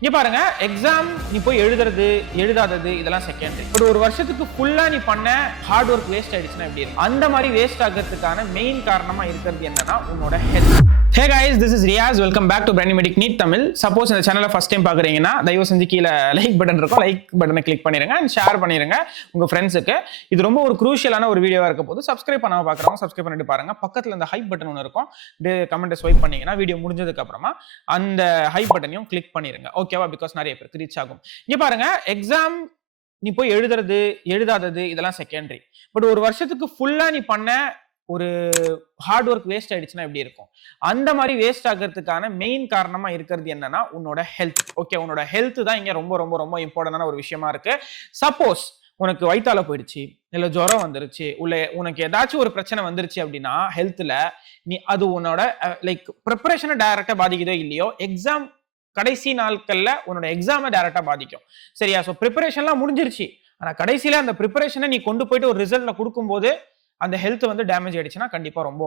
இங்க பாருங்க, எக்ஸாம் நீ போய் எழுதுறது எழுதாதது இதெல்லாம் செகண்டரி. பட் ஒரு வருஷத்துக்கு ஃபுல்லா நீ பண்ண ஹார்ட் ஒர்க் வேஸ்ட் ஆயிடுச்சுன்னா எப்படி இருக்கும்? அந்த மாதிரி வேஸ்ட் ஆகிறதுக்கான மெயின் காரணமா இருக்கிறது என்னன்னா உன்னோட health. Hey guys, this is Riyas. Welcome back to பிராண்டிமெடிக் நீட் தமிழ். சப்போஸ் இந்த சேனலை ஃபர்ஸ்ட் டைம் பாக்குறீங்கன்னா தயவு செஞ்சு கீழே லைக் பட்டன் இருக்கும், லைக் பட்டனை கிளிக் பண்ணிருங்க அண்ட் ஷேர் பண்ணிருங்க உங்க ஃப்ரெண்ட்ஸுக்கு. இது ரொம்ப ஒரு குரூஷியலான ஒரு வீடியோவா இருக்க போது சப்ஸ்கிரைப் பண்ணாம பாக்குறவங்க சப்ஸ்கிரைப் பண்ணிட்டு பாருங்க. பக்கத்துல இந்த ஹைப் பட்டன் ஒன்று இருக்கும், கமெண்ட் ஸ்வைப் பண்ணீங்கன்னா வீடியோ முடிஞ்சதுக்கு அப்புறமா அந்த ஹைப் பட்டனையும் கிளிக் பண்ணிருங்க. ஓகேவா? பிகாஸ் நிறைய பேருக்கு ரீச் ஆகும். இங்க பாருங்க, எக்ஸாம் நீ போய் எழுதுறது எழுதாதது இதெல்லாம் செகண்டரி. பட் ஒரு வருஷத்துக்கு ஃபுல்லா நீ பண்ண ஒரு ஹார்ட் ஒர்க் வேஸ்ட் ஆயிடுச்சுன்னா எப்படி இருக்கும்? அந்த மாதிரி வேஸ்ட் ஆகிறதுக்கான மெயின் காரணமா இருக்கிறது என்னன்னா உன்னோட ஹெல்த். ஓகே, உன்னோட ஹெல்த் தான் இங்க ரொம்ப ரொம்ப ரொம்ப இம்பார்ட்டன்டான ஒரு விஷயமா இருக்கு. சப்போஸ் உனக்கு வயித்தால போயிடுச்சு, இல்ல ஜுரம் வந்துருச்சு, உனக்கு ஏதாச்சும் ஒரு பிரச்சனை வந்துருச்சு அப்படின்னா ஹெல்த்ல, நீ அது உன்னோட லைக் ப்ரிப்பரேஷனை டைரக்டா பாதிக்குதோ இல்லையோ, எக்ஸாம் கடைசி நாட்கள்ல உன்னோட எக்ஸாமை டைரக்டா பாதிக்கும். சரியா? சோ ப்ரிப்பரேஷன்லாம் முடிஞ்சிருச்சு, ஆனா கடைசியில அந்த ப்ரிப்பரேஷனை நீ கொண்டு போயிட்டு ஒரு ரிசல்ட்ல கொடுக்கும்போது அந்த ஹெல்த் வந்து டேமேஜ் ஆயிடுச்சுன்னா கண்டிப்பா ரொம்ப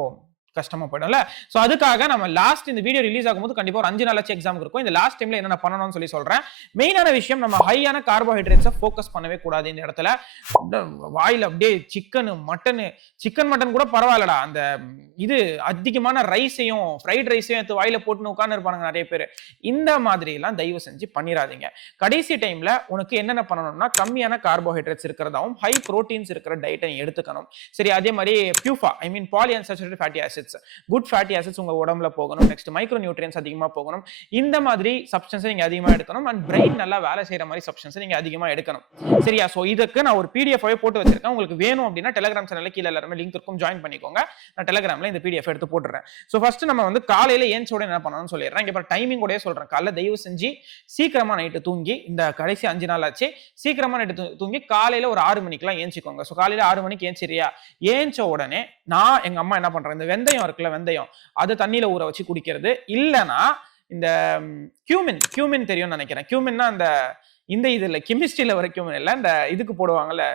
கஷ்டமா போயிடும்ல. சோ அதுக்காக நம்ம லாஸ்ட் இந்த வீடியோ ரிலீஸ் ஆகும்போது கண்டிப்பா ஒரு 5 நாளாச்சு எக்ஸாம் இருக்கும். இந்த லாஸ்ட் டைம்ல என்னென்ன பண்ணணும்னு சொல்லி சொல்றேன். மெயினான விஷயம், நம்ம ஹையான கார்போஹைட்ரேட்ஸை ஃபோக்கஸ் பண்ணவே கூடாது இந்த இடத்துல. வாயில அப்படியே சிக்கன் மட்டன் கூட பரவாயில்லடா, அந்த இது அதிகமான ரைஸையும் ஃப்ரைட் ரைஸையும் எடுத்து வாயில போட்டுன்னு உட்கார்ந்து இருப்பாங்க நிறைய பேர். இந்த மாதிரி எல்லாம் தயவு செஞ்சு பண்ணிடாதீங்க. கடைசி டைம்ல உனக்கு என்னென்ன பண்ணணும்னா, கம்மியான கார்போஹைட்ரேட்ஸ் இருக்கிறதாவும் ஹை புரோட்டீன்ஸ் இருக்கிற டயட்டை எடுத்துக்கணும். சரி, அதே மாதிரி PUFA, I mean polyunsaturated fatty acids, good fatty acids உங்க உடம்புல போகணும். நெக்ஸ்ட் மைக்ரோ நியூட்ரியன்ஸ் அதிகமா போகணும். இந்த மாதிரி சப்ஸ்டன்ஸ் நீங்க அதிகமா எடுக்கணும். அண்ட் பிரெயின் நல்லா வேலை செய்யற மாதிரி சப்ஸ்டன்ஸ் நீங்க அதிகமா எடுக்கணும். சரியா? சோ இதுக்கு நான் ஒரு PDF போட்டு வச்சிருக்கேன். உங்களுக்கு வேணும் அப்படின்னா டெலிகிராம் சேனல்ல கீழ எல்லாரும் லிங்க் இருக்கும், ஜாயின் பண்ணிக்கோங்க. நான் டெலிகிராம்ல இந்த PDF எடுத்து போட்டுறேன். சோ ஃபர்ஸ்ட் நம்ம வந்து காலையில ஏஞ்சோட என்ன பண்ணணும்னு சொல்லிடுறேன். இங்க பாரு, டைமிங் கூட சொல்றேன். காலைல தயவு செஞ்சு சீக்கிரமா நைட்டு தூங்கி, இந்த கடைசி 5 நாள் ஆச்சு, சீக்கிரமா நைட்டு தூங்கி காலையில ஒரு 6 மணிக்கெல்லாம் ஏஞ்சிக்கோங்க. சோ காலையில 6 மணிக்கு ஏஞ்சிரியா, ஏஞ்ச உடனே நான் எங்க அம்மா என்ன பண்றேன், இந்த வெந்தயம் இருக்குல்ல, வெந்தயம் அதை தண்ணியில ஊற வச்சு குடிக்கிறது. இல்லனா இந்த கியூமின் தெரியும்னு நினைக்கிறேன். கியூமின்னா அந்த இந்த இதுல கெமிஸ்ட்ரியில வர கியூமின் இல்ல, இந்த இதுக்கு போடுவாங்கல்ல.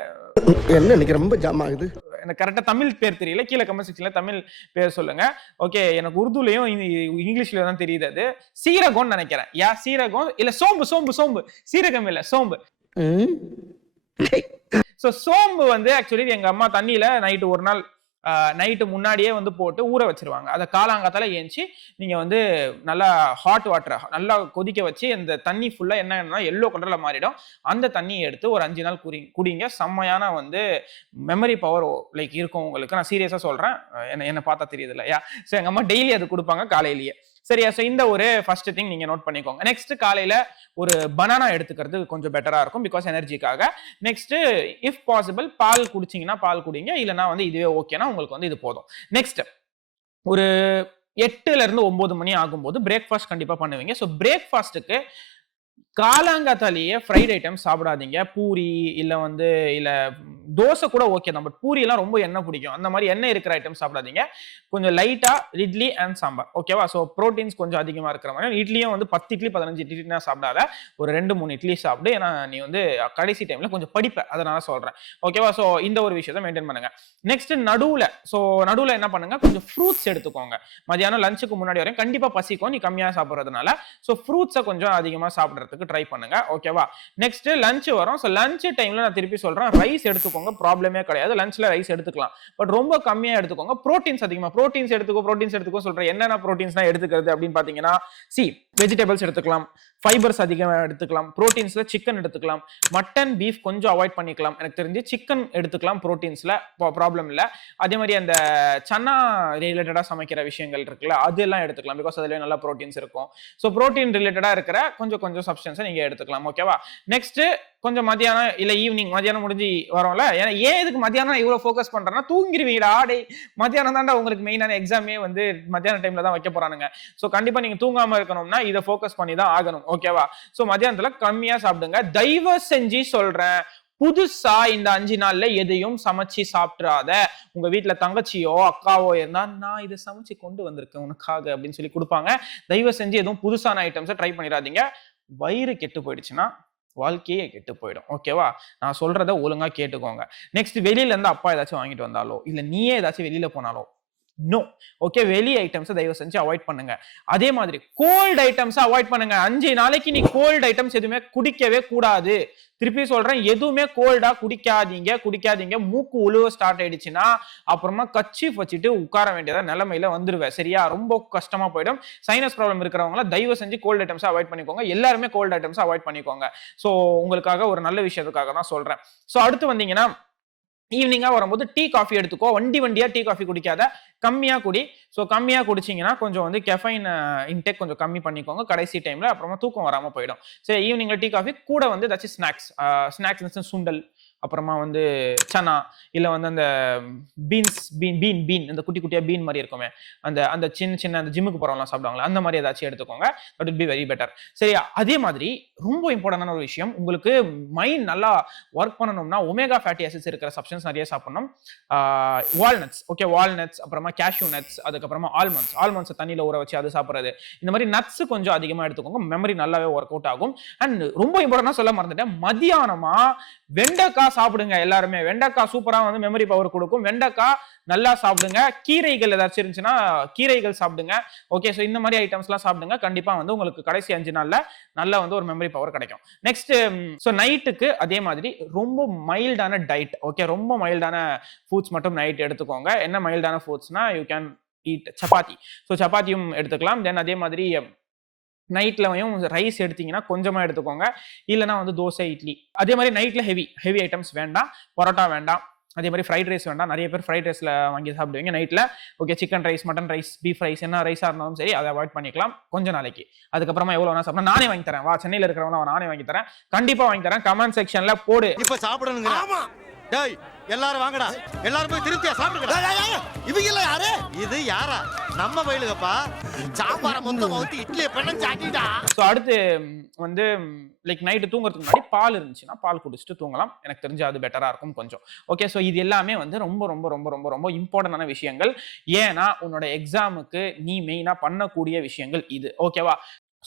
என்ன இன்னைக்கு ரொம்ப ஜாம் ஆகுது. எனக்கு கரெக்டா தமிழ் பேர் தெரியல, கீழே கமெண்ட் செக்ஷன்ல தமிழ் பேர் சொல்லுங்க. ஓகே, எனக்கு உருதுலயும் இங்கிலீஷ்ல தான் தெரியுது. அது சீரகம்னு நினைக்கிறேன். சீரகம் இல்ல சோம்பு, சீரகம் இல்ல சோம்பு. சோ சோம்பு வந்து ஆக்சுவலி எங்க அம்மா தண்ணியில நைட்டு ஒரு நாள் நைட்டு முன்னாடியே வந்து போட்டு ஊற வச்சிருவாங்க. அதை காலாங்காத்தால ஏஞ்சி நீங்க வந்து நல்லா ஹாட் வாட்டர் நல்லா கொதிக்க வச்சு அந்த தண்ணி ஃபுல்லா என்ன எல்லோ கலர்ல மாறிடும். அந்த தண்ணியை எடுத்து ஒரு 5 நாள் குடிங்க. செம்மையான வந்து மெமரி பவர் லைக் இருக்கும் உங்களுக்கு. நான் சீரியஸா சொல்றேன், என்ன பார்த்தா தெரியுது இல்லையா? சோ எங்க அம்மா டெய்லி அது கொடுப்பாங்க காலையிலேயே. சரியா? சோ இந்த ஒரு ஃபர்ஸ்ட் திங் நீங்க நோட் பண்ணிக்கோங்க. நெக்ஸ்ட், காலையில ஒரு பனானா எடுத்துக்கிறது கொஞ்சம் பெட்டரா இருக்கும், பிகாஸ் எனர்ஜிக்காக. நெக்ஸ்ட், இஃப் பாசிபிள் பால் குடிச்சீங்கன்னா பால் குடிங்க, இல்லனா வந்து இதுவே ஓகேனா உங்களுக்கு வந்து இது போதும். நெக்ஸ்ட், ஒரு 8ல இருந்து 9 மணி ஆகும்போது பிரேக்ஃபாஸ்ட் கண்டிப்பா பண்ணுவீங்க. சோ பிரேக்ஃபாஸ்ட்டுக்கு காலாங்காத்தாலேயே ஃப்ரைட் ஐட்டம் சாப்பிடாதீங்க. பூரி இல்ல தோசை கூட ஓகே தான், பட் பூரி எல்லாம் ரொம்ப எண்ணெய் பிடிக்கும். அந்த மாதிரி எண்ணெய் இருக்கிற ஐட்டம் சாப்பிடாதீங்க. கொஞ்சம் லைட்டா இட்லி அண்ட் சாம்பார். ஓகேவா? சோ புரோட்டீன்ஸ் கொஞ்சம் அதிகமா இருக்கிற மாதிரி. இட்லியும் வந்து 10 இட்லி 15 இட்லினா சாப்பிடாத, ஒரு 2-3 இட்லி சாப்பிடு. ஏன்னா நீ வந்து கடைசி டைம்ல கொஞ்சம் படிப்ப, அதனால சொல்றேன். ஓகேவா? சோ இந்த ஒரு விஷயத்தை மெயின்டைன் பண்ணுங்க. நெக்ஸ்ட், நடுவுல என்ன பண்ணுங்க, கொஞ்சம் ஃப்ரூட்ஸ் எடுத்துக்கோங்க. மதியானம் லஞ்சுக்கு முன்னாடி வரையும் கண்டிப்பா பசிக்கும், நீ கம்மியா சாப்பிடுறதுனால. சோ ஃப்ரூட்ஸை கொஞ்சம் அதிகமா சாப்பிடுறதுக்கு ட்ரை பண்ணுங்க. ஓகேவா? நெக்ஸ்ட் லஞ்ச் வரும். சோ லஞ்ச் டைம்ல நான் திருப்பி சொல்றேன், ரைஸ் எடுத்துக்கோங்க, ப்ராப்ளமே கிடையாது. லஞ்ச்ல ரைஸ் எடுத்துக்கலாம், பட் ரொம்ப கம்மியா எடுத்துக்கோங்க. புரோட்டீன்ஸ் அதிகமா, புரோட்டீன்ஸ் எடுத்துக்கோ சொல்றேன். என்னென்ன புரோட்டீன்ஸ்னா எடுத்துக்கிறது அப்படின்னு பாத்தீங்கன்னா, வெஜிடபிள்ஸ் எடுத்துக்கலாம், ஃபைபர்ஸ் அதிகமா எடுத்துக்கலாம். புரோட்டீன்ஸ்ல சிக்கன் எடுத்துக்கலாம், மட்டன் பீஃப் கொஞ்சம் அவாய்ட் பண்ணிக்கலாம். எனக்கு தெரிஞ்சு சிக்கன் எடுத்துக்கலாம் புரோட்டீன்ஸ்ல, ப்ராப்ளம் இல்ல. அதே மாதிரி அந்த சன்னா ரிலேட்டடா சமைக்கிற விஷயங்கள் இருக்குல்ல, அதெல்லாம் எடுத்துக்கலாம், பிகாஸ் அதுல நல்ல புரோட்டீன்ஸ் இருக்கும். சோ புரோட்டீன் ரிலேட்டடா இருக்கிற கொஞ்சம் சப்ஸ்டன்ஸை நீங்க எடுத்துக்கலாம். ஓகேவா? நெக்ஸ்ட், கொஞ்சம் மதியானம் இல்ல ஈவினிங், மதியானம் முடிஞ்சு வரோம்ல, ஏன்னா ஏன் இதுக்கு மதியானம் இவ்வளவு ஃபோக்கஸ் பண்றேன்னா, தூங்கிடுவீங்கடா டே. மதியானம் தான்டா உங்களுக்கு மெயினான எக்ஸாமே வந்து மதியான டைம்ல தான் வைக்க போறானுங்க. சோ கண்டிப்பா நீங்க தூங்காம இருக்கணும்னா இதை ஃபோக்கஸ் பண்ணி தான் ஆகணும். ஓகேவா? சோ மதியானத்துல கம்மியா சாப்பிடுங்க. தயவு செஞ்சு சொல்றேன், புதுசா இந்த 5 நாள்ல எதையும் சமைச்சு சாப்பிடாத. உங்க வீட்டுல தங்கச்சியோ அக்காவோ இருந்தா, நான் இதை சமைச்சு கொண்டு வந்திருக்கேன் உனக்காக அப்படின்னு சொல்லி கொடுப்பாங்க. தயவு செஞ்சு எதுவும் புதுசான ஐட்டம்ஸை ட்ரை பண்ணிடாதீங்க. வயிறு கெட்டு போயிடுச்சுன்னா வாழ்க்கையே கெட்டு போயிடும். ஓகேவா? நான் சொல்றத ஒழுங்கா கேட்டுக்கோங்க. நெக்ஸ்ட், வெளியில இருந்து அப்பா ஏதாச்சும் வாங்கிட்டு வந்தாலோ, இல்ல நீயே ஏதாச்சும் வெளியில போனாலோ, நோ. ஓகே, வெளி ஐட்டம்ஸ் தயவு செஞ்சு அவாய்ட் பண்ணுங்க. அதே மாதிரி கோல்ட் ஐட்டம்ஸ் அவாய்ட் பண்ணுங்க. 5 நாளைக்கு நீ கோல்ட் ஐட்டம்ஸ் எதுவுமே குடிக்கவே கூடாது. திருப்பி சொல்றேன், எதுவுமே கோல்டா குடிக்காதீங்க. மூக்கு உழுவ ஸ்டார்ட் ஆயிடுச்சுன்னா அப்புறமா கர்ச்சீஃப் வச்சுட்டு உட்கார வேண்டியதா நிலைமையில வந்துருவேன். சரியா? ரொம்ப கஷ்டமா போயிடும். சைனஸ் ப்ராப்ளம் இருக்கிறவங்க தயவு செஞ்சு கோல்ட் ஐட்டம்ஸ் அவாய்ட் பண்ணிக்கோங்க. எல்லாருமே கோல்ட் ஐட்டம்ஸ் அவாய்ட் பண்ணிக்கோங்க. சோ உங்களுக்காக ஒரு நல்ல விஷயத்துக்காக தான் சொல்றேன். சோ அடுத்து வந்தீங்கன்னா ஈவினிங்கா வரும்போது டீ காஃபி எடுத்துக்கோ. வண்டியா டீ காஃபி குடிக்காத, கம்மியா குடி. சோ கம்மியா குடிச்சீங்கன்னா கொஞ்சம் வந்து கெஃபைன் இன்டேக் கொஞ்சம் கம்மி பண்ணிக்கோங்க கடைசி டைம்ல. அப்புறமா தூக்கம் வராம போயிடும். சரி, ஈவினிங்ல டீ காஃபி கூட வந்து ஏதாச்சும் ஸ்நாக்ஸ் சுண்டல், அப்புறமா வந்து சனா, இல்ல வந்து அந்த பீன் இந்த குட்டி குட்டியா பீன் மாதிரி இருக்குமே, அந்த அந்த சின்ன அந்த ஜிம்முக்கு போறவங்க சாப்பிடுவாங்களா, அந்த மாதிரி ஏதாச்சும் எடுத்துக்கோங்க. That will be very better. சரி, அதே மாதிரி ரொம்ப இம்பார்ட்டன்டான ஒரு விஷயம், உங்களுக்கு மைண்ட் நல்லா ஒர்க் பண்ணணும்னா ஒமேகா ஃபேட்டி ஆசிட்ஸ் இருக்கிற சப்ஸ்டன்ஸ் நிறைய சாப்பிடணும். வால்நட்ஸ், ஓகே, வால்நட்ஸ், அப்புறமா கேஷ்யூ நட்ஸ், அதுக்கப்புறமா ஆல்மண்ட்ஸ் தண்ணியில ஊற வச்சு அது சாப்பிடுறது. இந்த மாதிரி நட்ஸ் கொஞ்சம் அதிகமா எடுத்துக்கோங்க. மெமரி நல்லாவே ஒர்க் அவுட் ஆகும். அண்ட் ரொம்ப இம்பார்ட்டன்டா சொல்ல மறந்துட்டேன், மதியானமா வெண்டைக்காய் சாப்பிடுங்க. எல்லாருமே வெண்டைக்காய் சூப்பரா வந்து மெமரி பவர் கொடுக்கும். வெண்டைக்காய் நல்லா சாப்பிடுங்க. கீரைகள் ஏதாச்சும் இருந்துச்சுன்னா கீரைகள் சாப்பிடுங்க. ஓகே, சோ இந்த மாதிரி ஐட்டம்ஸ்லாம் சாப்பிடுங்க. கண்டிப்பா வந்து உங்களுக்கு கடைசி 5 நாள்ல நல்லா வந்து ஒரு மெமரி பவர் கிடைக்கும். நெக்ஸ்ட், சோ நைட்டுக்கு அதே மாதிரி ரொம்ப மைல்டான டயட். ஓகே, ரொம்ப மைல்டான ஃபுட்ஸ் மட்டும் நைட் எடுத்துக்கோங்க. என்ன மைல்டான ஃபுட்ஸ்னா, you can eat chapati. So சப்பாத்தியும் எடுத்துக்கலாம். தென் அதே மாதிரி நைட்லயும் ரைஸ் எடுத்தீங்கன்னா கொஞ்சமா எடுத்துக்கோங்க. இல்லனா வந்து தோசை, இட்லி. அதே மாதிரி நைட்ல ஹெவி ஐட்டம்ஸ் வேண்டாம். பரோட்டா வேண்டாம். அதே மாதிரி ஃப்ரைட் ரைஸ் வேண்டாம். நிறைய பேர் ஃப்ரைட் ரைஸ்ல வாங்கி சாப்பிடுவீங்க நைட்ல. Okay, chicken rice, mutton rice, beef rice, என்ன ரைஸா இருந்தாலும் சரி அதை அவாய்ட் பண்ணிக்கலாம் கொஞ்ச நாளைக்கு. அதுக்கப்புறமா எவ்வளவு வேணா சாப்பிடலாம். நானே வாங்கி தரேன். வா, சென்னையில இருக்கிறவங்க நானே வாங்கி தரேன். கண்டிப்பா வாங்கி தரேன். கமெண்ட் செக்ஷன்ல போடு. இப்ப சாப்பிடணுங்க. ஆமா. டேய், எல்லாரும் வாங்கடா. எல்லாரும் போய் திருப்தியா சாப்பிடுங்கடா. இவங்க எல்லாம் யாரு? இது யாரா? நம்ம வயலுகப்பா. சாப்பார மொத்தமா ஊத்தி இட்லியை பண்ண சாட்டிடா. சோ அடுத்து வந்து லைக் நைட் தூங்குறதுக்கு முன்னாடி பால் இருந்துச்சுன்னா பால் குடிச்சிட்டு தூங்கலாம். எனக்கு தெரிஞ்சு அது பெட்டரா இருக்கும் கொஞ்சம். ஓகே, சோ இது எல்லாமே வந்து ரொம்ப ரொம்ப ரொம்ப ரொம்ப ரொம்ப இம்பார்ட்டன்டான விஷயங்கள். ஏன்னா உன்னோட எக்ஸாமுக்கு நீ மெயினா பண்ணக்கூடிய விஷயங்கள் இது. ஓகேவா?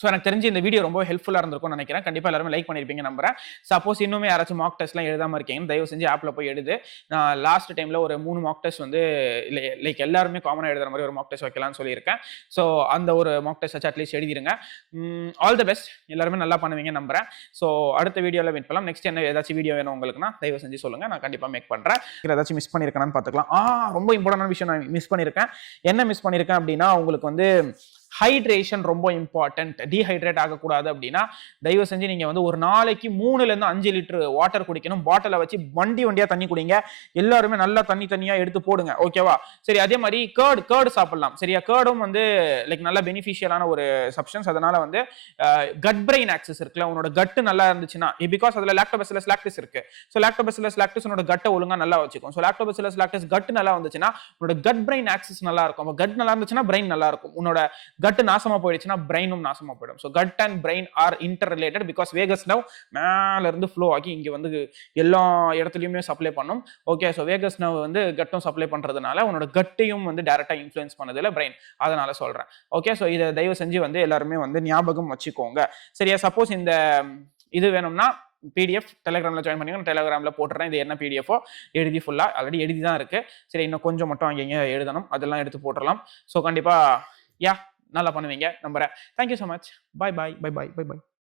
சோ எனக்கு தெரிஞ்சு இந்த வீடியோ ரொம்ப ஹெல்ப்ஃபுல்லா இருந்திருக்கும்னு நினைக்கிறேன். கண்டிப்பா எல்லாரும் லைக் பண்ணிருப்பீங்க நம்புறேன். சப்போஸ் இன்னுமே யாராச்சும் மாக் டெஸ்ட்லாம் எழுதாம இருக்கீங்க, தயவு செஞ்சு ஆப்ல போய் எழுது. நான் லாஸ்ட் டைம்ல ஒரு 3 மாக் டெஸ்ட் வந்து லைக் எல்லாருமே காமனா எழுதுற மாதிரி ஒரு மாக் டெஸ்ட் வைக்கலாம்னு சொல்லியிருக்கேன். சோ அந்த ஒரு மாக் டெஸ்ட் வச்சு அட்லீஸ்ட் எழுதிருங்க. All the best. எல்லாருமே நல்லா பண்ணுவீங்க நம்புறேன். சோ அடுத்த வீடியோல மீட் பண்ணலாம். நெக்ஸ்ட் என்ன ஏதாச்சும் வீடியோ வேணும் உங்களுக்குன்னா தயவு செஞ்சு சொல்லுங்க. நான் கண்டிப்பா மேக் பண்றேன். ஏதாச்சும் மிஸ் பண்ணிருக்கேன்னு பாத்துக்கலாம். ரொம்ப இம்பார்ட்டன்டான விஷயம் நான் மிஸ் பண்ணிருக்கேன். என்ன மிஸ் பண்ணிருக்கேன் அப்படின்னா, உங்களுக்கு வந்து ஹைட்ரேஷன் ரொம்ப இம்பார்ட்டன்ட். டீஹைட்ரேட் ஆகக்கூடாது அப்படின்னா தயவு செஞ்சு நீங்க வந்து ஒரு நாளைக்கு 3ல இருந்து 5 லிட்டர் வாட்டர் குடிக்கணும். பாட்டில வச்சு வண்டியா தண்ணி குடிங்க. எல்லாருமே நல்லா தண்ணியா எடுத்து போடுங்க. ஓகேவா? சரி, அதே மாதிரி கேர்டு சாப்பிடலாம். சரியா? கேர்டும் வந்து லைக் நல்ல பெனிஃபிஷியலான ஒரு சப்ஸ்டன்ஸ். அதனால வந்து கட் பிரெயின் ஆக்சஸ் இருக்குல்ல, உன்னோட கட் நல்லா இருந்துச்சுன்னா, பிகாஸ் அதுல லாக்டோபசிலஸ் லாக்டிஸ் இருக்கு. சோ லாக்டோபசிலஸ் லாக்டிஸ் உன்னோட கட்டை ஒழுங்கா நல்லா வச்சுக்கும். சோ லாக்டோபசிலஸ் லாக்டிஸ் கட் நல்லா வந்துச்சுன்னா உன்னோட கட் பிரெயின் ஆக்சஸ் நல்லா இருக்கும். கட் நல்லா இருந்துச்சுன்னா பிரெயின் நல்லா இருக்கும். உன்னோட கட் நாசமா போயிடுச்சுன்னா பிரெயினும் நாசமா போயிடும். So gut and brain are interrelated. Because vagus nerve மேல இருந்து ஃப்ளோ ஆகி இங்க வந்து எல்லா இடத்துலயுமே சப்ளை பண்ணும். ஓகே, சோ வேகஸ் நர்வ் வந்து கட்டும் சப்ளை பண்றதுனால உன்னோட கட்டையும் வந்து டைரக்டா இன்ஃப்ளூயன்ஸ் பண்ணதுல பிரெயின். அதனால சொல்றேன். ஓகே, சோ இதை தயவு செஞ்சு வந்து எல்லாருமே வந்து ஞாபகம் வச்சுக்கோங்க. சரியா? சப்போஸ் இந்த இது வேணும்னா பிடிஎஃப் டெலிகிராம்ல ஜாயின் பண்ணிங்க. டெலிகிராம்ல போட்டுறேன். இது என்ன பிடிஎஃப் எழுதி ஃபுல்லா ஆல்ரெடி எழுதி தான் இருக்கு. சரி, இன்னும் கொஞ்சம் மட்டும் அங்கங்க எழுதணும். அதெல்லாம் எடுத்து போட்டுறலாம். சோ கண்டிப்பா நல்லா பண்ணுவீங்க நம்புறேன். Thank you so much. பை.